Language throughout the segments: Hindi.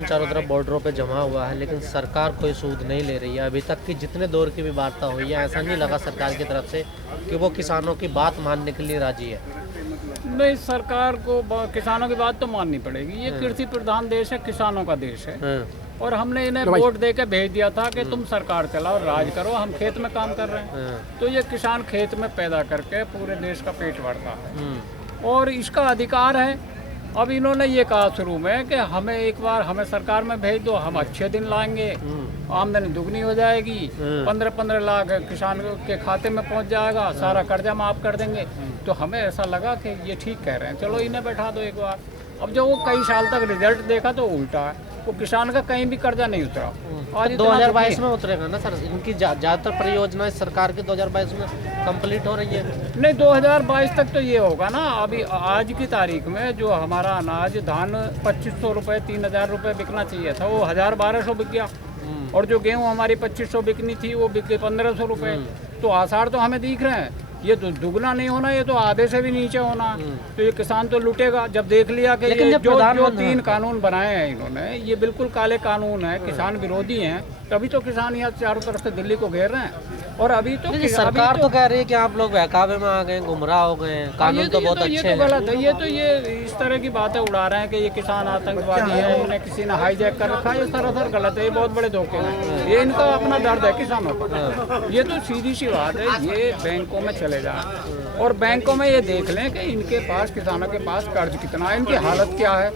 चारों तरफ बॉर्डरों पे जमा हुआ है, लेकिन सरकार कोई सूद नहीं ले रही है। अभी तक की जितने दौर की भी वार्ता हुई है, ऐसा नहीं लगा सरकार की तरफ से कि वो किसानों की बात मानने के लिए राजी है। नहीं, सरकार को किसानों की बात तो माननी पड़ेगी। ये कृषि प्रधान देश है, किसानों का देश है। और हमने इन्हें वोट दे के भेज दिया था कि तुम सरकार चलाओ, राज करो, हम खेत में काम कर रहे हैं। तो ये किसान खेत में पैदा करके पूरे देश का पेट भरता है और इसका अधिकार है। अब इन्होंने ये कहा शुरू में कि हमें एक बार हमें सरकार में भेज दो, हम अच्छे दिन लाएंगे, आमदनी दुगनी हो जाएगी, 15-15 लाख किसान के खाते में पहुंच जाएगा, सारा कर्जा माफ कर देंगे। तो हमें ऐसा लगा कि ये ठीक कह रहे हैं, चलो इन्हें बैठा दो एक बार। अब जो वो कई साल तक रिजल्ट देखा तो उल्टा है, वो किसान का कहीं भी कर्जा नहीं उतरा। आज 2022 में उतरेगा ना सर? इनकी ज़्यादातर परियोजनाएं सरकार की 2022 में कंप्लीट हो रही है। नहीं, 2022 तक तो ये होगा ना। अभी आज की तारीख में जो हमारा अनाज धान 2500 रुपये 3000 रुपये बिकना चाहिए था, वो 1000-1200 बिक गया। और जो गेहूँ हमारी 2500 बिकनी थी, वो बिक गई 1500 रुपये। तो आसार तो हमें दिख रहे हैं, ये तो दुगना नहीं होना, ये तो आधे से भी नीचे होना। तो ये किसान तो लुटेगा जब देख लिया कि ये जो 3 कानून बनाए हैं इन्होंने, ये बिल्कुल काले कानून है, किसान विरोधी हैं। तभी तो किसान यहाँ चारों तरफ से दिल्ली को घेर रहे हैं। और अभी तो सरकार तो कह रही है कि आप लोग बहकावे में आ गए, गुमराह हो गए, कानून तो बहुत अच्छे हैं। ये तो गलत है। ये इस तरह की बातें उड़ा रहे हैं कि ये किसान आतंकवादी है, इन्हें किसी ने हाईजैक कर रखा है। ये सरासर गलत है, ये बहुत बड़े धोखे हैं। ये इनका अपना दर्द है किसानों का। ये तो सीधी सी बात है, ये बैंकों में चले जाए और बैंकों में ये देख लें कि इनके पास, किसानों के पास कर्ज कितना है, इनकी हालत क्या है।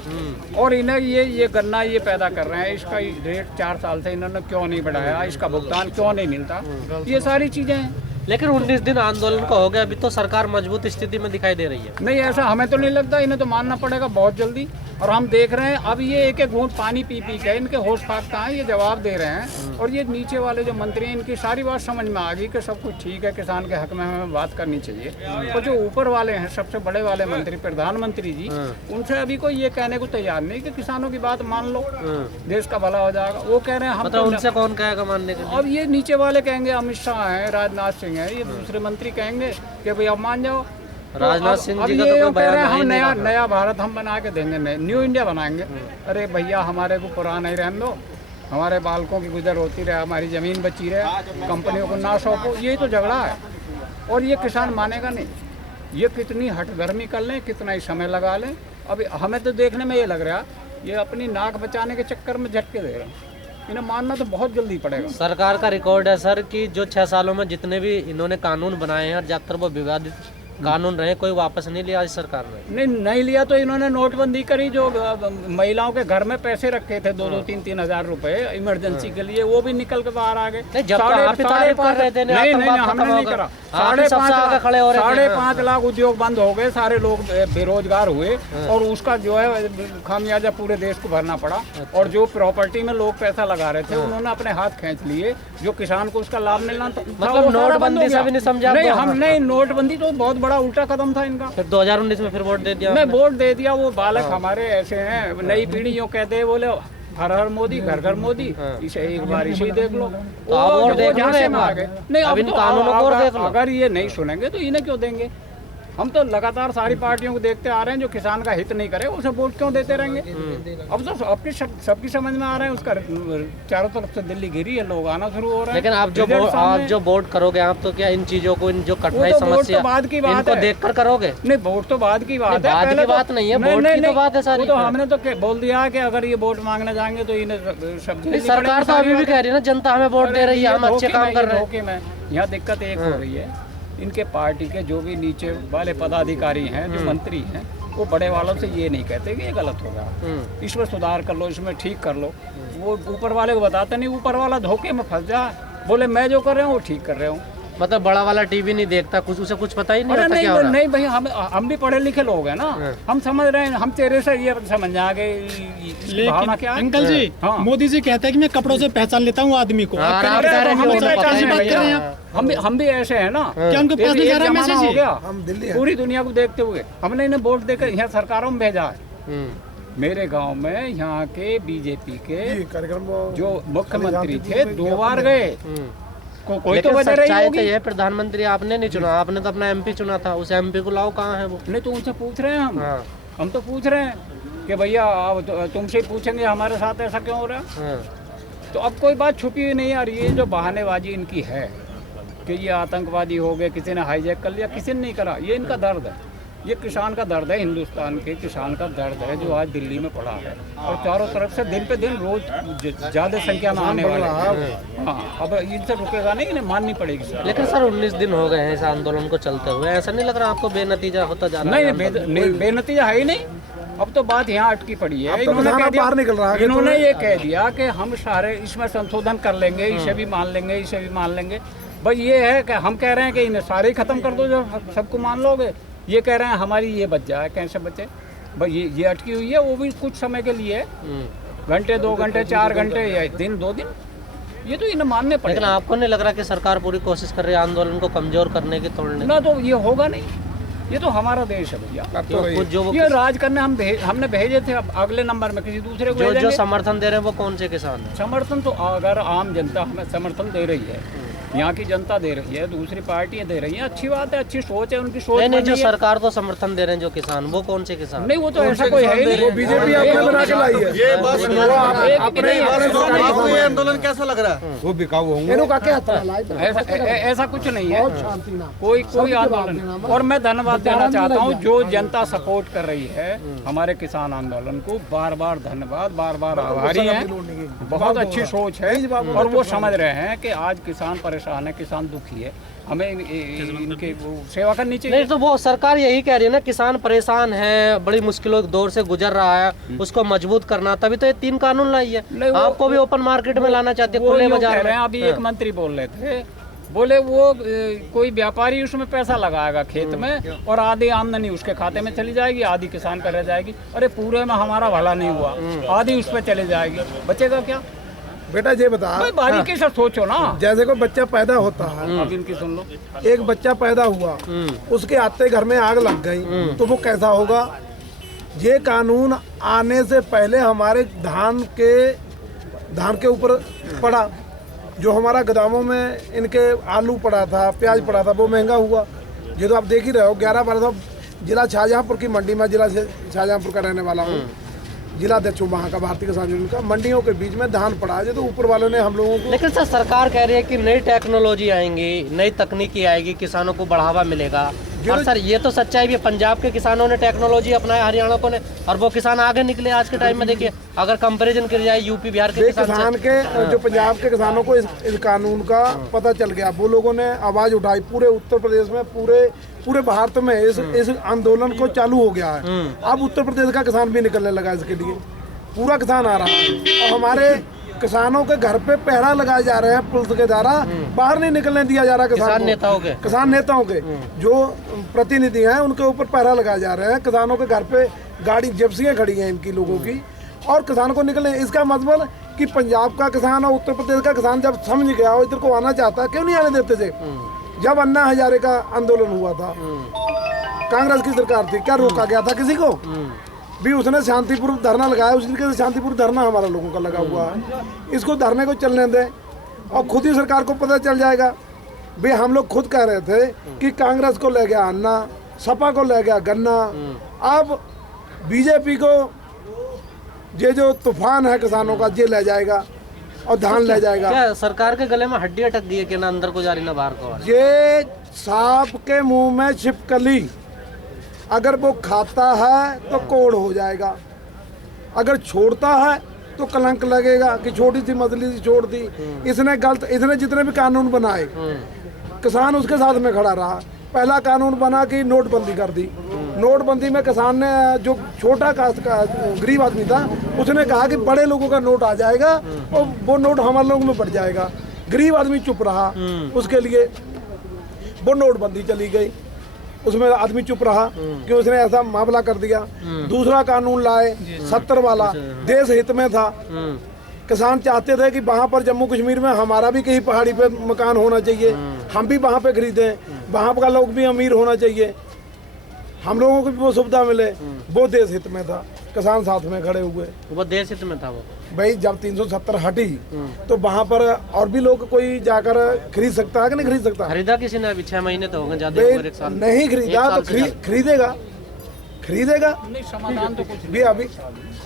और इन्हें ये गन्ना ये पैदा कर रहे हैं, इसका रेट 4 साल से इन्होंने क्यों नहीं बढ़ाया, इसका भुगतान क्यों नहीं मिलता, ये सारी चीजें हैं। लेकिन 19 दिन आंदोलन को हो गया, अभी तो सरकार मजबूत स्थिति में दिखाई दे रही है। नहीं, ऐसा हमें तो नहीं लगता। इन्हें तो मानना पड़ेगा बहुत जल्दी। और हम देख रहे हैं अब ये एक घूंट पानी पी के इनके होश फाकता है, ये जवाब दे रहे हैं। और ये नीचे वाले जो मंत्री हैं, इनकी सारी बात समझ में आ गई कि सब कुछ ठीक है, किसान के हक में हमें बात करनी चाहिए। और जो ऊपर वाले हैं, सबसे बड़े वाले मंत्री, प्रधानमंत्री जी, उनसे अभी कोई ये कहने को तैयार नहीं कि किसानों की बात मान लो, देश का भला हो जाएगा। वो कह रहे हैं हम मतलब उनसे कौन कहेगा मानने के लिए? अब ये नीचे वाले कहेंगे, अमित शाह है, राजनाथ सिंह है, ये दूसरे मंत्री कहेंगे कि भाई अब मान जाओ। राजनाथ सिंह जी का तो कह रहे हैं हम नया भारत हम बना के देंगे, न्यू इंडिया बनाएंगे। अरे भैया, हमारे को पुराना ही रहने दो, हमारे बालकों की गुजर होती रहे, हमारी ज़मीन बची रहे, कंपनियों को ना सौंपो। यही तो झगड़ा है और ये किसान मानेगा नहीं। ये कितनी हठधर्मी कर लें, कितना ही समय लगा लें, अभी हमें तो देखने में ये लग रहा है ये अपनी नाक बचाने के चक्कर में झटके दे रहे हैं। इन्हें मानना तो बहुत जल्दी पड़ेगा। सरकार का रिकॉर्ड है सर कि जो 6 सालों में जितने भी इन्होंने कानून बनाए हैं और ज्यादातर वो विवादित कानून रहे, कोई वापस नहीं लिया इस सरकार ने। नहीं लिया तो इन्होंने नोटबंदी करी। जो महिलाओं के घर में पैसे रखे थे 2-2, 3-3 हजार रुपए इमरजेंसी के लिए, वो भी निकल के बाहर आ गए। नहीं, हमने नहीं करा। 5.5 लाख उद्योग बंद हो गए, सारे लोग बेरोजगार हुए और उसका जो है खामियाजा पूरे देश को भरना पड़ा। और जो प्रॉपर्टी में लोग पैसा लगा रहे थे, उन्होंने अपने हाथ खींच लिए। जो किसान को उसका लाभ मिलना था, मतलब नोटबंदी से भी नहीं समझा? नहीं, नोटबंदी तो बहुत बड़ा उल्टा कदम था इनका। फिर 2019 में फिर वोट दे दिया। मैं वोट दे दिया। वो बालक हमारे ऐसे हैं, नई पीढ़ी यूँ कहते हैं, बोले हर हर मोदी, घर घर मोदी, इसे एक बार इसे ही देख लो। तो आप वोट देख लो नहीं, अब इन कानूनों को अगर ये नहीं सुनेंगे तो इन्हें क्यों देंगे? हम तो लगातार सारी पार्टियों को देखते आ रहे हैं, जो किसान का हित नहीं करे उसे वोट क्यों देते रहेंगे? अब तो सबकी समझ में आ रहा है, उसका चारों तरफ से दिल्ली घिरी है, लोग आना शुरू हो रहे हैं। लेकिन आप जो वोट करोगे, आप तो क्या इन चीजों को, इन जो कठिनाई समस्या बाद की बात है, देख कर करोगे? नहीं, वोट तो बाद की बात है, बाद की बात नहीं है, वोट की तो बात है सारी। तो हमने तो बोल दिया कि अगर ये वोट मांगने जाएंगे तो इन्हें सब। सरकार तो अभी भी कह रही है ना, जनता हमें वोट दे रही है, हम अच्छे काम कर रहे हैं। यहाँ दिक्कत एक हो रही है, इनके पार्टी के जो भी नीचे वाले पदाधिकारी हैं, जो मंत्री हैं, वो बड़े वालों से ये नहीं कहते कि ये गलत होगा, इसमें सुधार कर लो, इसमें ठीक कर लो। वो ऊपर वाले को बताते नहीं, ऊपर वाला धोखे में फंस जाए, बोले मैं जो कर रहा हूँ वो ठीक कर रहा हूँ। मतलब बड़ा वाला टीवी नहीं देखता, कुछ उसे कुछ पता ही नहीं रहता क्या हो रहा है। नहीं भाई, हम भी पढ़े लिखे लोग हैं ना, हम समझ रहे हैं, हम तेरे से ये समझ आ गए भावना क्या है। अंकल जी, मोदी जी कहते हैं कि मैं कपड़ों से पहचान लेता हूँ आदमी को। हम भी ऐसे हैं ना, क्या उनको पास नहीं जा रहा मैसेज? हो गया पूरी दुनिया को देखते हुए हमने इन्हें वोट देकर यहाँ सरकारों में भेजा है। मेरे गांव में यहाँ के बीजेपी के जो मुख्यमंत्री थे 2 बार गए, कोई तो वजह रही होगी। ये प्रधानमंत्री आपने नहीं चुना, आपने तो अपना एमपी चुना था, उस एमपी को लाओ, कहाँ है वो? नहीं, तो उनसे पूछ रहे हैं हम तो पूछ रहे हैं कि भैया अब तुमसे ही पूछेंगे हमारे साथ ऐसा क्यों हो रहा है। हाँ, तो अब कोई बात छुपी हुई नहीं आ रही है, जो बहानेबाजी इनकी है कि ये आतंकवादी हो गए, किसी ने हाईजैक कर लिया, किसी ने नहीं करा, ये इनका दर्द है, ये किसान का दर्द है, हिंदुस्तान के किसान का दर्द है जो आज दिल्ली में पड़ा है और चारों तरफ से दिन पे दिन रोज ज़्यादा संख्या में आने वाले हैं। हाँ, अब इनसे रुकेगा नहीं, इन्हें माननी पड़ेगी सर। लेकिन सर 19 दिन हो गए हैं इस आंदोलन को चलते हुए, ऐसा नहीं लग रहा आपको बेनतीजा होता जा रहा है? नहीं, बेनतीजा है ही नहीं। अब तो बात यहाँ अटकी पड़ी है। इन्होंने कह दिया, बाहर निकल रहा है, इन्होंने ये कह दिया कि हम सारे इसमें संशोधन कर लेंगे, इसे भी मान लेंगे, इसे भी मान लेंगे। भाई ये है कि हम कह रहे हैं कि इन्हें सारे ही खत्म कर दो जो सबको मान लोगे, ये कह रहे हैं हमारी ये बच जाए, कैसे बचे भाई? ये अटकी हुई है, वो भी कुछ समय के लिए, घंटे 2 घंटे 4 घंटे या दिन 2 दिन, ये तो इन्हें मानने पड़ेगा। लेकिन आपको नहीं लग रहा कि सरकार पूरी कोशिश कर रही है आंदोलन को कमजोर करने की, तोड़ने की? ना, तो ये होगा नहीं, ये तो हमारा देश है भैया। तो जो ये राज करने हमने भेजे थे, अब अगले नंबर में किसी दूसरे को जो भेजेंगे। समर्थन दे रहे हैं वो कौन से किसान हैं? समर्थन तो अगर आम जनता हमें समर्थन दे रही है, यहाँ की जनता दे रही है, दूसरी पार्टियां दे रही हैं, अच्छी बात है, अच्छी सोच है, उनकी सोच नहीं, जो बनी है। सरकार को समर्थन दे रहे हैं जो किसान, वो कौन से किसान? नहीं, वो तो ऐसा कोई है ही नहीं। बीजेपी आपने बना के लाई है। ये बस ऐसा ये आंदोलन कैसा लग रहा है? वो बिकाऊ होंगे। ऐसा कुछ नहीं है, कोई आंदोलन। और मैं धन्यवाद देना चाहता हूँ जो जनता सपोर्ट कर रही है हमारे किसान आंदोलन को, बार बार धन्यवाद, बार बार आभारी हैं। बहुत अच्छी सोच है और वो समझ रहे हैं कि आज किसान परेशान है, किसान दुखी है, हमें इनके सेवा करनी चाहिए। नहीं, तो वो सरकार यही कह रही है ना, किसान परेशान है, बड़ी मुश्किलों के दौर से गुजर रहा है, उसको मजबूत करना, तभी तो ये 3 कानून लाई है। आपको भी ओपन मार्केट में लाना चाहते हैं, खुले बाजार में। अभी एक मंत्री बोल रहे थे, बोले वो कोई व्यापारी उसमें पैसा लगाएगा खेत में और आधी आमदनी उसके खाते में चली जाएगी, आधी किसान का रह जाएगी। अरे पूरे में हमारा भला नहीं हुआ, आधी उस पर चली जाएगी, बचेगा क्या? बेटा ये बता, बारीकी से सोचो ना। जैसे कोई बच्चा पैदा होता है, अब इनकी सुन लो, एक बच्चा पैदा हुआ, उसके आते घर में आग लग गई, तो वो कैसा होगा? ये कानून आने से पहले हमारे धान के ऊपर पड़ा, जो हमारा गोदामों में इनके आलू पड़ा था, प्याज पड़ा था, वो महंगा हुआ। ये तो आप देख ही रहे हो। 11-12 जिला शाहजहाँपुर की मंडी में, जिला शाहजहाँपुर का रहने वाला हूँ, जिला अध्यक्ष हूँ वहाँ का, भारतीय किसान यूनियन का। मंडियों के बीच में धान पड़ा है, तो ऊपर वालों ने हम लोगों को। लेकिन सर सरकार कह रही है कि नई टेक्नोलॉजी आएंगी, नई तकनीकी आएगी, किसानों को बढ़ावा मिलेगा। और सर ये तो सच्चाई भी है, पंजाब के किसानों ने टेक्नोलॉजी अपनाया, हरियाणा को ने, और वो किसान आगे निकले आज के टाइम में। देखिए अगर कंपैरिजन कर जाए यूपी बिहार के किसान के, जो पंजाब के किसानों को इस कानून का पता चल गया, वो लोगों ने आवाज उठाई, पूरे उत्तर प्रदेश में, पूरे भारत में इस आंदोलन को चालू हो गया है। अब उत्तर प्रदेश का किसान भी निकलने लगा, इसके लिए पूरा किसान आ रहा है। और हमारे किसानों के घर पे पहरा लगाए जा रहे हैं पुलिस के द्वारा, बाहर नहीं निकलने दिया जा रहा। किसान नेताओं के जो प्रतिनिधि हैं उनके ऊपर पहरा लगाए जा रहे हैं। किसानों के घर पे गाड़ी जिप्सियां खड़ी हैं इनकी लोगों की, और किसानों को निकलने। इसका मतलब कि पंजाब का किसान और उत्तर प्रदेश का किसान जब समझ गया और इधर को आना चाहता, क्यों नहीं आने देते थे? जब अन्ना हजारे का आंदोलन हुआ था, कांग्रेस की सरकार थी, क्या रोका गया था किसी को? भी उसने शांतिपूर्वक धरना लगाया, उसी तरीके से शांतिपूर्वक धरना हमारा लोगों का लगा हुआ है। इसको धरने को चलने दें और खुद ही सरकार को पता चल जाएगा। भाई हम लोग खुद कह रहे थे कि कांग्रेस को ले गया अन्ना, सपा को ले गया गन्ना, अब बीजेपी को ये जो तूफान है किसानों का ये ले जाएगा और धान ले जाएगा। क्या सरकार के गले में हड्डी अटक गई है कि ना अंदर को जा रही ना बाहर को? ये सांप के मुंह में छिपकली, अगर वो खाता है तो कोड़ हो जाएगा, अगर छोड़ता है तो कलंक लगेगा कि छोटी सी मछली सी छोड़ दी। इसने जितने भी कानून बनाए, किसान उसके साथ में खड़ा रहा। पहला कानून बना कि नोटबंदी कर दी। नोटबंदी में किसान ने, जो छोटा गरीब आदमी था, उसने कहा कि बड़े लोगों का नोट आ जाएगा और वो नोट हमारे लोगों में बढ़ जाएगा। गरीब आदमी चुप रहा, उसके लिए वो नोटबंदी चली गई, उसमें आदमी चुप रहा कि उसने ऐसा मामला कर दिया। दूसरा कानून लाए 70 वाला, देश हित में था। किसान चाहते थे कि वहाँ पर जम्मू कश्मीर में हमारा भी कहीं पहाड़ी पे मकान होना चाहिए, हम भी वहाँ पे खरीदें, वहाँ का लोग भी अमीर होना चाहिए, हम लोगों को भी वो सुविधा मिले। वो देश हित में था, किसान साथ में खड़े हुए, वो देश हित में था। वो भाई जब 370 हटी तो वहाँ पर और भी लोग कोई जाकर खरीद सकता है कि नहीं खरीद सकता? खरीदा किसी ने? अभी 6 महीने तो हो गए, ज्यादा नहीं खरीदा तो खरीदेगा। खरीदेगा? नहीं, समाधान तो कुछ भी अभी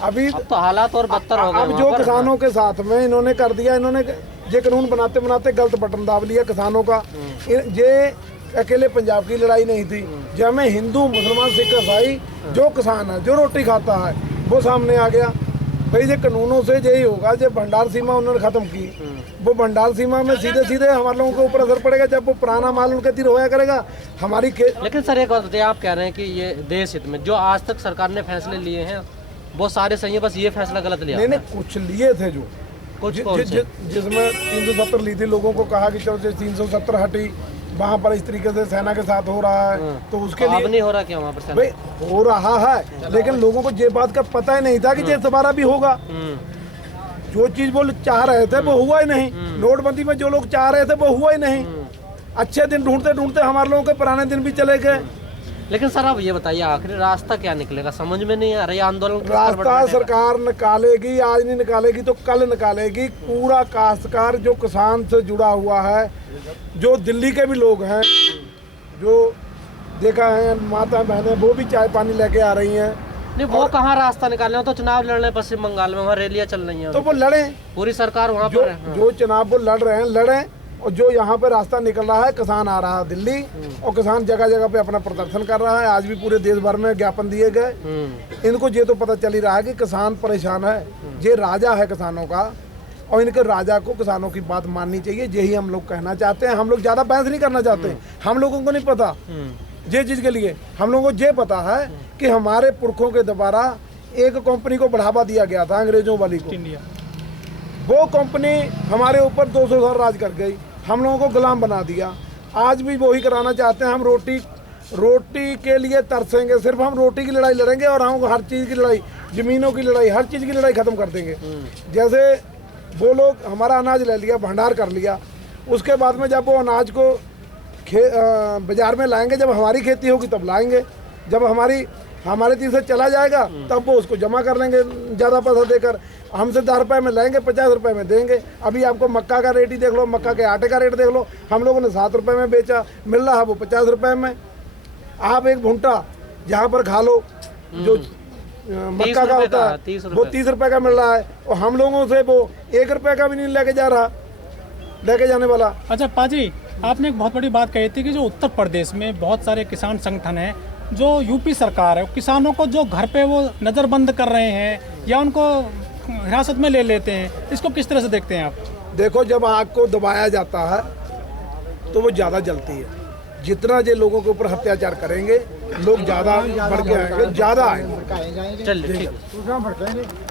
अभी अब तो हालात और बदतर हो गए अब वहाँ जो पर। किसानों के साथ में इन्होंने कर दिया, इन्होंने ये कानून बनाते बनाते गलत बटन दाब लिया किसानों का। ये अकेले पंजाब की लड़ाई नहीं थी, जब में हिंदू मुसलमान सिख ईसाई जो किसान है, जो रोटी खाता है, वो सामने आ गया। भाई ये कानूनों से यही होगा, जब भंडार सीमा उन्होंने खत्म की, वो भंडार सीमा में सीधे सीधे हमारे लोगों के ऊपर असर पड़ेगा। जब वो पुराना माल उनके तीर होया करेगा हमारी लेकिन सर एक बात बताइए, आप कह रहे हैं कि ये देश हित में जो आज तक सरकार ने फैसले लिए हैं वो सारे सही है, बस ये फैसला गलत लिया नहीं कुछ लिए थे जो कुछ कौन से? जिसमें 370 ली थी, लोगों को कहा कि चलो 370 हटी, वहाँ पर इस तरीके से सेना के साथ हो रहा है, तो उसके अब लिए नहीं हो रहा क्या वहाँ पर? भाई हो रहा है, लेकिन लोगों को ये बात का पता ही नहीं था कि ये दोबारा भी होगा। जो चीज वो चाह रहे थे वो हुआ ही नहीं। नोटबंदी में जो लोग चाह रहे थे वो हुआ ही नहीं। अच्छे दिन ढूंढते ढूंढते हमारे लोगों के पुराने दिन भी चले गए। लेकिन सर आप ये बताइए, आखिर रास्ता क्या निकलेगा? समझ में नहीं आ रहा, ये आंदोलन किस तरफ रास्ता बढ़ेगा? सरकार निकालेगी, आज नहीं निकालेगी तो कल निकालेगी। पूरा काश्तकार जो किसान से जुड़ा हुआ है, जो दिल्ली के भी लोग हैं, जो देखा है माता बहनें, वो भी चाय पानी लेके आ रही हैं। नहीं वो कहाँ रास्ता निकालने हो, तो चुनाव लड़ रहे पश्चिम बंगाल में, वहाँ रैलियाँ चल रही हैं तो वो लड़ें, पूरी सरकार वहाँ जो पर है। जो चुनाव वो लड़ रहे हैं लड़ें। और जो यहाँ पे रास्ता निकल रहा है, किसान आ रहा है दिल्ली, और किसान जगह जगह पे अपना प्रदर्शन कर रहा है। आज भी पूरे देश भर में ज्ञापन दिए गए। इनको ये तो पता चल ही रहा है कि किसान परेशान है, ये राजा है किसानों का, और इनके राजा को किसानों की बात माननी चाहिए। यही हम लोग कहना चाहते हैं। हम लोग ज़्यादा बहस नहीं करना चाहते। हम लोगों को नहीं पता ये चीज़ के लिए, हम लोगों को ये पता है कि हमारे पुरखों के द्वारा एक कंपनी को बढ़ावा दिया गया था, अंग्रेजों वाली को। वो कंपनी हमारे ऊपर 200 साल राज कर गई, हम लोगों को गुलाम बना दिया। आज भी वही कराना चाहते हैं। हम रोटी के लिए तरसेंगे, सिर्फ हम रोटी की लड़ाई लड़ेंगे, और हम हर चीज़ की लड़ाई, ज़मीनों की लड़ाई, हर चीज़ की लड़ाई ख़त्म कर देंगे। जैसे वो लोग हमारा अनाज ले लिया, भंडार कर लिया, उसके बाद में जब वो अनाज को बाजार में लाएंगे, जब हमारी खेती होगी तब लाएंगे। जब हमारे तीर से चला जाएगा तब वो उसको जमा कर लेंगे ज़्यादा पैसा देकर। हमसे 10 रुपये में लेंगे, 50 रुपये में देंगे। अभी आपको मक्का का रेट ही देख लो, मक्का के आटे का रेट देख लो। हम लोगों ने 7 रुपये में बेचा, मिल रहा है वो 50 रुपये में। आप एक भुंटा जहाँ पर खा लो, जो मक्का का होता है, वो 30 रुपये का मिल रहा है, और हम लोगों से वो 1 रुपये का भी नहीं लेके जाने वाला। अच्छा पाजी, आपने एक बहुत बड़ी बात कही थी कि जो उत्तर प्रदेश में बहुत सारे किसान संगठन हैं, जो यूपी सरकार है, किसानों को जो घर पे वो नज़रबंद कर रहे हैं या उनको हिरासत में ले लेते हैं, इसको किस तरह से देखते हैं आप? देखो, जब आग को दबाया जाता है तो वो ज़्यादा जलती है। जितना ये लोगों के ऊपर अत्याचार करेंगे, लोग ज़्यादा बढ़ के आएंगे, ज़्यादा आएंगे। चलिए ठीक है।